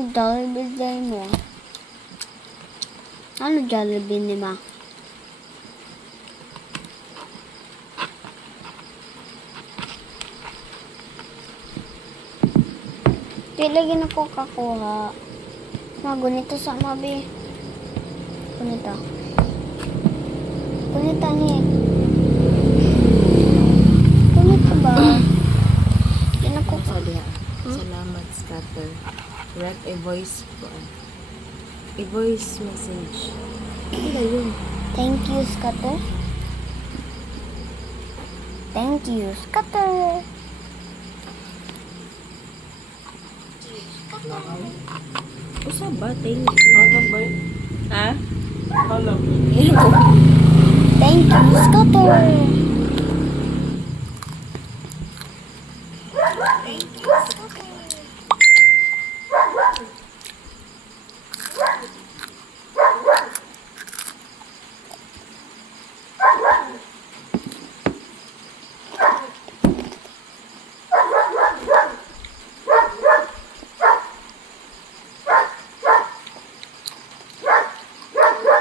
Anong Jollibee day mo? Ano Jollibee ni ma? Di lagi na ko kakuha. Magunito sa mabi. Gunito. Gunito ni. Gunito ba? Di na ko Sabi salamat, scatter. Write a voice message. Ano yun? Thank you, Scatter. Thank you, Scatter. Usa ba? Thank you. Ha? Thank you, Scatter.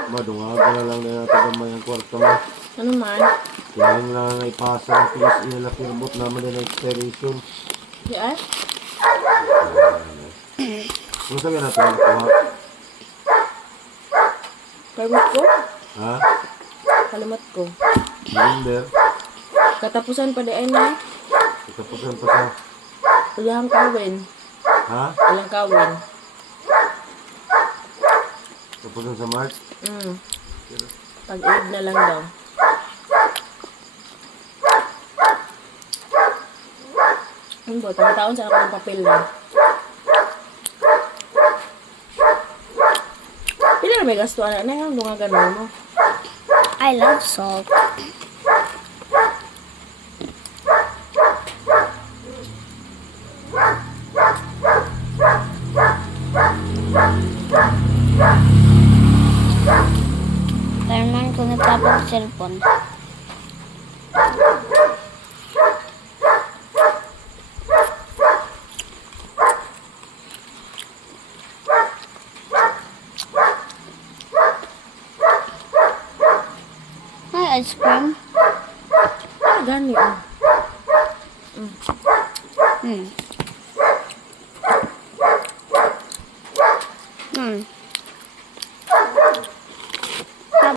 Madungagan na lang na natin gamay ang kwarto mo. Ano man? Kinahin lang na ipasa ang PSE na kirbot naman din ang expiration. Yan? Ano sabi natin ang nakuha? Permit ko? Ha? Kalimat ko. November? Katapusan pa di ay na. Katapusan pa sa... Ulang kawin. Ha? Ulang kawin. Katapusan sa March? Pag-aid na lang daw. Ano ba? Pagkataon sa ako ng papel na. Pila na may gasto na yung lungagan mo. I love salt. Terman ko natapos cellphone. Hi, ice cream. Ano gani? Hmm.